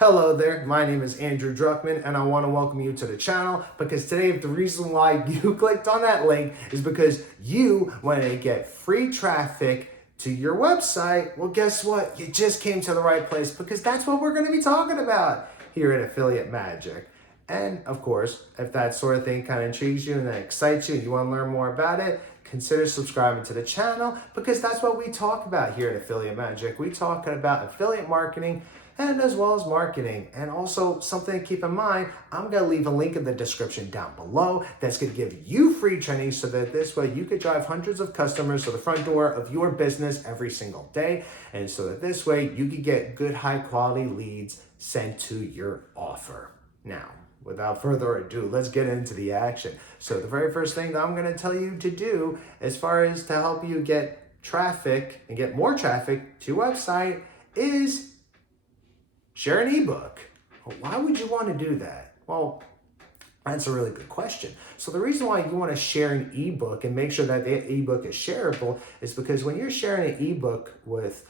Hello there, my name is Andrew Druckman and I want to welcome you to the channel because today the reason why you clicked on that link is because you want to get free traffic to your website. Well, guess what? You just came to the right place because that's what we're going to be talking about here at Affiliate Magic. And of course, if that sort of thing kind of intrigues you and that excites you and you want to learn more about it, consider subscribing to the channel because that's what we talk about here at Affiliate Magic. We talk about affiliate marketing and as well as marketing. And also something to keep in mind, I'm gonna leave a link in the description down below that's gonna give you free training so that this way you could drive hundreds of customers to the front door of your business every single day. And so that this way you could get good high quality leads sent to your offer. Now, without further ado, let's get into the action. So the very first thing that I'm gonna tell you to do as far as to help you get traffic and get more traffic to your website is share an ebook. Well, why would you want to do that? Well, that's a really good question. So the reason why you want to share an ebook and make sure that the ebook is shareable is because when you're sharing an ebook with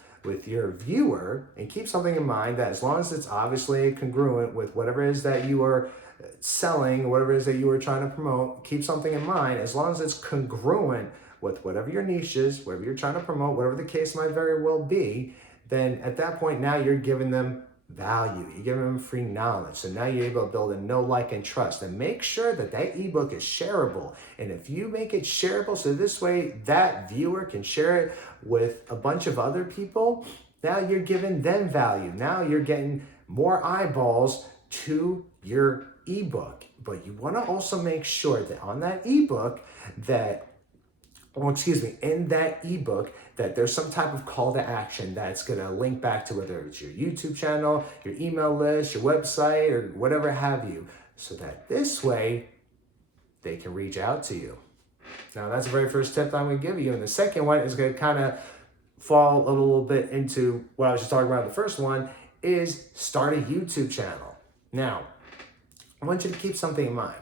your viewer, and keep something in mind that as long as it's obviously congruent with whatever it is that you are selling, whatever it is that you are trying to promote, keep something in mind, as long as it's congruent with whatever your niche is, whatever you're trying to promote, whatever the case might very well be, then at that point now you're giving them value. You're giving them free knowledge. So now you're able to build a know, like, and trust. And make sure that that ebook is shareable. And if you make it shareable, so this way that viewer can share it with a bunch of other people, now you're giving them value. Now you're getting more eyeballs to your ebook. But you want to also make sure that on that ebook that in that ebook, that there's some type of call to action that's going to link back to whether it's your YouTube channel, your email list, your website, or whatever have you, so that this way they can reach out to you. Now, that's the very first tip that I'm going to give you. And the second one is going to kind of fall a little bit into what I was just talking about. The first one is start a YouTube channel. Now, I want you to keep something in mind.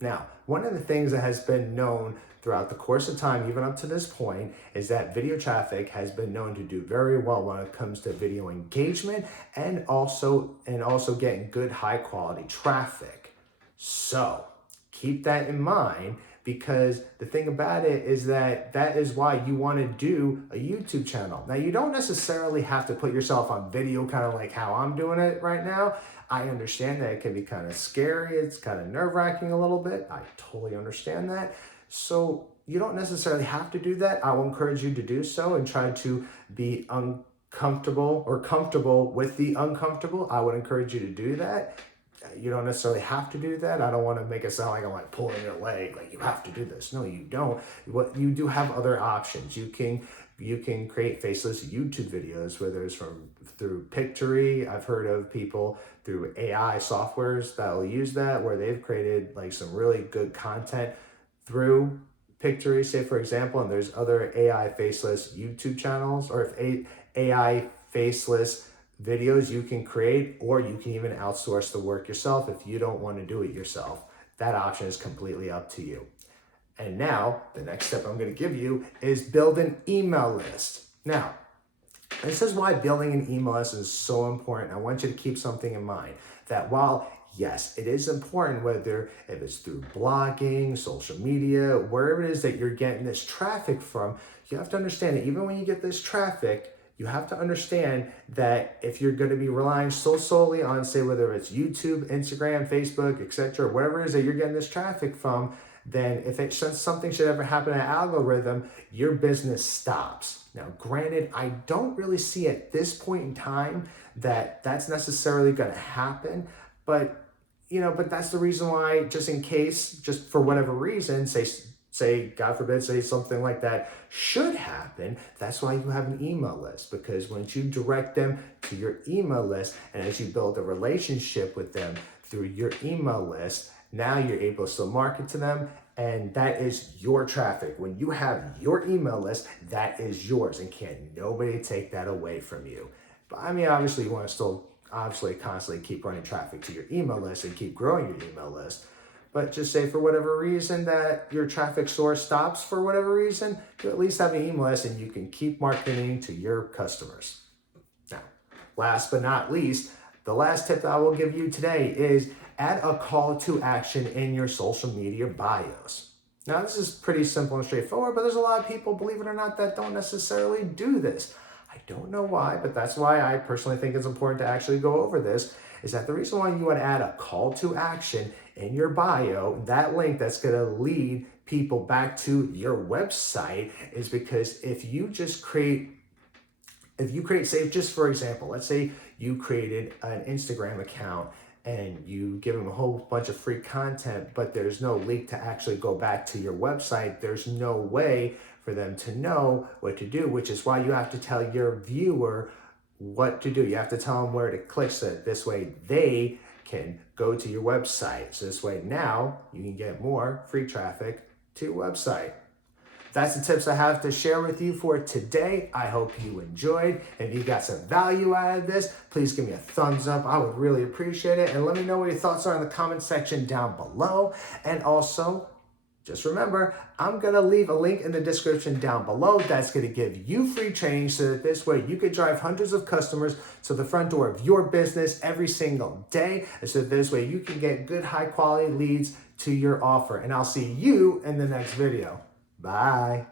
Now, one of the things that has been known throughout the course of time, even up to this point, is that video traffic has been known to do very well when it comes to video engagement and also getting good high quality traffic. So keep that in mind, because the thing about it is that is why you want to do a YouTube channel. Now, you don't necessarily have to put yourself on video, kind of like how I'm doing it right now. I understand that it can be kind of scary. It's kind of nerve-wracking a little bit. I totally understand that. So you don't necessarily have to do that. I will encourage you to do so and try to be uncomfortable or comfortable with the uncomfortable. I would encourage you to do that. You don't necessarily have to do that. I don't want to make it sound like I'm like pulling your leg, like you have to do this. No, you don't. What you do have other options. You can create faceless YouTube videos, whether it's through Pictory. I've heard of people through AI softwares that will use that, where they've created like some really good content through Pictory, say for example, and there's other AI faceless YouTube channels, or if AI faceless videos you can create, or you can even outsource the work yourself if you don't want to do it yourself. That option is completely up to you. And now, the next step I'm going to give you is build an email list. Now, this is why building an email list is so important. I want you to keep something in mind, that while yes, it is important, whether if it's through blogging, social media, wherever it is that you're getting this traffic from, you have to understand that even when you get this traffic, you have to understand that if you're going to be relying so solely on, say, whether it's YouTube, Instagram, Facebook, etc., whatever it is that you're getting this traffic from, then if something should ever happen to an algorithm, your business stops. Now, granted, I don't really see at this point in time that that's necessarily going to happen, but that's the reason why, just in case, just for whatever reason, say, God forbid, say something like that should happen, that's why you have an email list. Because once you direct them to your email list, and as you build a relationship with them through your email list, now you're able to still market to them, and that is your traffic. When you have your email list, that is yours, and can't nobody take that away from you. But I mean, obviously, you want to still constantly keep running traffic to your email list and keep growing your email list. But just say for whatever reason that your traffic source stops for whatever reason, you at least have an email list and you can keep marketing to your customers. Now, last but not least, The last tip that I will give you today is add a call to action in your social media bios. Now, this is pretty simple and straightforward, but there's a lot of people, believe it or not, that don't necessarily do this. I don't know why, but that's why I personally think it's important to actually go over this, is that the reason why you would add a call to action in your bio, that link that's going to lead people back to your website, is because if you create, say, just for example, let's say you created an Instagram account and you give them a whole bunch of free content, but there's no link to actually go back to your website. There's no way for them to know what to do, which is why you have to tell your viewer what to do. You have to tell them where to click so that this way they can go to your website. So this way now you can get more free traffic to your website. That's the tips I have to share with you for today. I hope you enjoyed. If you got some value out of this, please give me a thumbs up. I would really appreciate it. And let me know what your thoughts are in the comment section down below. And also, just remember, I'm going to leave a link in the description down below that's going to give you free training so that this way you could drive hundreds of customers to the front door of your business every single day. And so this way you can get good, high quality leads to your offer. And I'll see you in the next video. Bye.